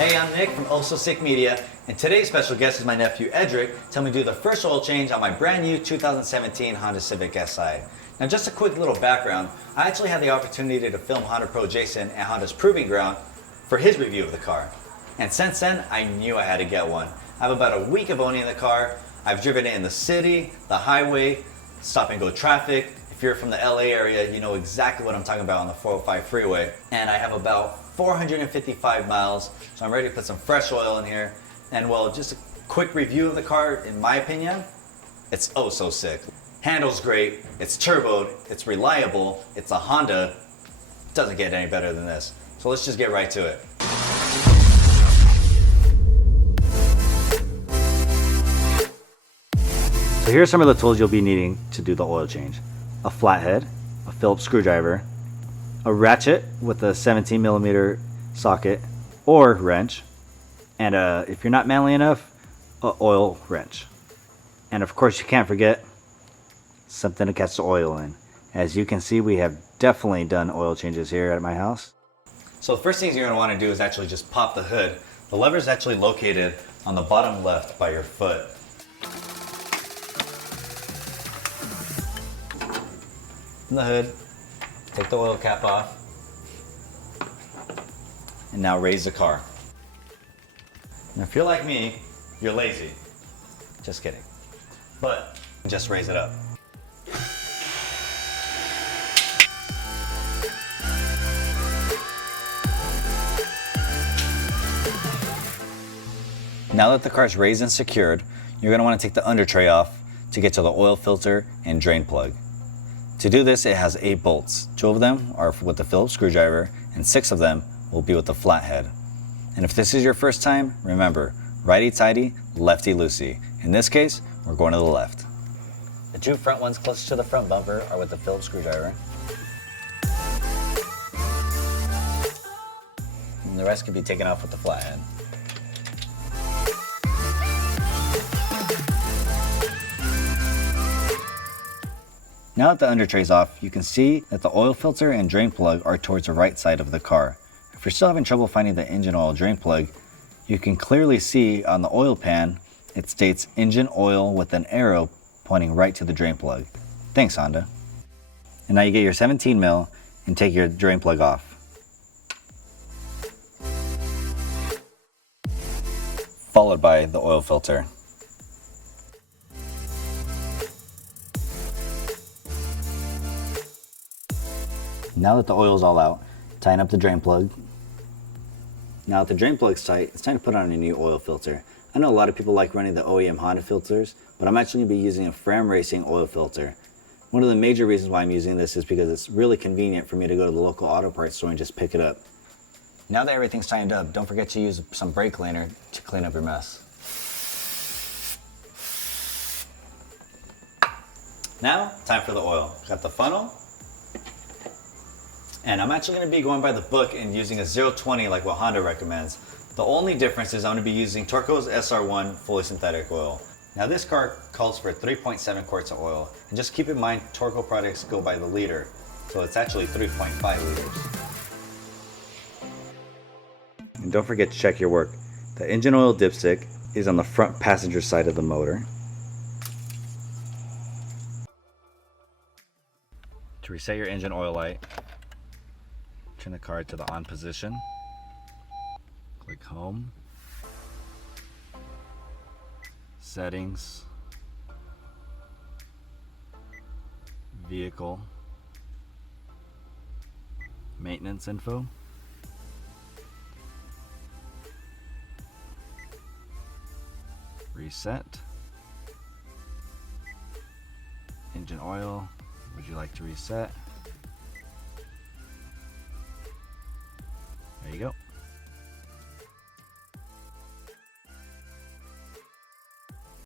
Hey, I'm Nick from Ososik Media, and today's special guest is my nephew Edric. Tell me to do the first oil change on my brand new 2017 Honda Civic Si. Now, just a quick little background. I actually had the opportunity to film Honda Pro Jason at Honda's Proving Ground for his review of the car. And since then, I knew I had to get one. I have about a week of owning the car. I've driven it in the city, the highway, stop and go traffic. If you're from the LA area, you know exactly what I'm talking about on the 405 freeway. And I have about 455 miles, so I'm ready to put some fresh oil in here. And well, just a quick review of the car, in my opinion, it's oh so sick. Handles great, it's turboed, it's reliable, it's a Honda. It doesn't get any better than this. So let's just get right to it. So here are some of the tools you'll be needing to do the oil change. A flathead, a Phillips screwdriver, a ratchet with a 17mm socket or wrench, and if you're not manly enough, a oil wrench. And of course you can't forget something to catch the oil in. As you can see, we have definitely done oil changes here at my house. So the first thing you're going to want to do is actually just pop the hood. The lever is actually located on the bottom left by your foot. From the hood, take the oil cap off, and now raise the car. Now if you're like me, you're lazy. Just kidding. But just raise it up. Now that the car is raised and secured, you're going to want to take the under tray off to get to the oil filter and drain plug. To do this, it has 8 bolts. 2 of them are with the Phillips screwdriver, and 6 of them will be with the flathead. And if this is your first time, remember, righty-tighty, lefty-loosey. In this case, we're going to the left. The 2 front ones closest to the front bumper are with the Phillips screwdriver. And the rest can be taken off with the flathead. Now that the under tray is off, you can see that the oil filter and drain plug are towards the right side of the car. If you're still having trouble finding the engine oil drain plug, you can clearly see on the oil pan, it states engine oil with an arrow pointing right to the drain plug. Thanks, Honda. And now you get your 17mm and take your drain plug off. Followed by the oil filter. Now that the oil is all out, tighten up the drain plug. Now that the drain plug's tight, it's time to put on a new oil filter. I know a lot of people like running the OEM Honda filters, but I'm actually going to be using a Fram Racing oil filter. One of the major reasons why I'm using this is because it's really convenient for me to go to the local auto parts store and just pick it up. Now that everything's tightened up, don't forget to use some brake cleaner to clean up your mess. Now, time for the oil. Got the funnel. And I'm actually going to be going by the book and using a 020 like what Honda recommends. The only difference is I'm going to be using Torco's SR1 fully synthetic oil. Now this car calls for 3.7 quarts of oil. And just keep in mind, Torco products go by the liter. So it's actually 3.5 liters. And don't forget to check your work. The engine oil dipstick is on the front passenger side of the motor. To reset your engine oil light, turn the car to the on position, click home, settings, vehicle, maintenance info, reset, engine oil, would you like to reset? There you go.